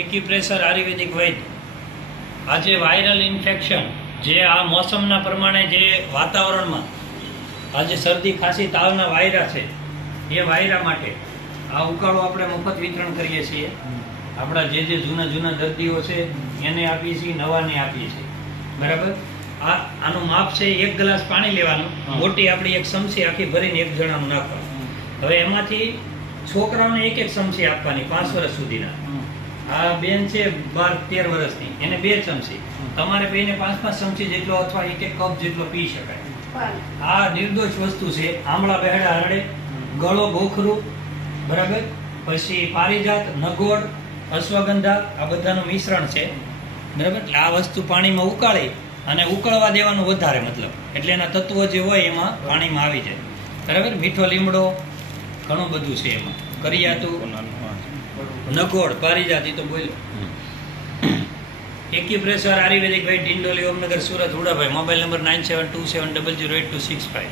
Acupressure આયુર્વેદિક વૈદ્ય. આજે viral infection જે આ મોસમના પ્રમાણે જે વાતાવરણમાં આજે શરદી ખાંસી તાવના વાયરા છે એ વાયરા માટે આ ઉકાળો આપણે મફત વિતરણ કરીએ છીએ. આપણા જે જૂના દર્દીઓ છે એને આપીએ છીએ, નવાને આપીએ છીએ. બરાબર. આનું માપ છે 1 ગ્લાસ પાણી લેવાનું, મોટી આપણી એક ચમચી આખી ભરીને એક જણાનું નાખવાનું. હવે એમાંથી છોકરાઓને 1 ચમચી આપવાની 5 વર્ષ સુધીના. આ બેન છે 12-13 વર્ષની, એને 2 ચમચી. તમારે બેને 5-5 ચમચી જેટલો અથવા 1 કપ જેટલો પી શકાય. આ નિર્દોષ વસ્તુ છે. આમળા બહેડા હરડે, ગળો ગોખરું, બરાબર, પછી પારિજાત, નગોડ, અશ્વગંધા, આ બધાનું મિશ્રણ છે. બરાબર. એટલે આ વસ્તુ પાણીમાં ઉકાળી અને ઉકળવા દેવાનું વધારે, મતલબ એટલે એના તત્વો જે હોય એમાં પાણીમાં આવી જાય. બરાબર. મીઠો લીમડો, ઘણું બધું છે એમાં. કરિયાતું, નગોડ, પારિજાત, એ તો બોલ્યો. એક્યુપ્રેશર આયુર્વેદિક ભાઈ, ડિંડોલી, ઓમનગર, સુરત, ઉડાભાઈ. Mobile number 9727008265.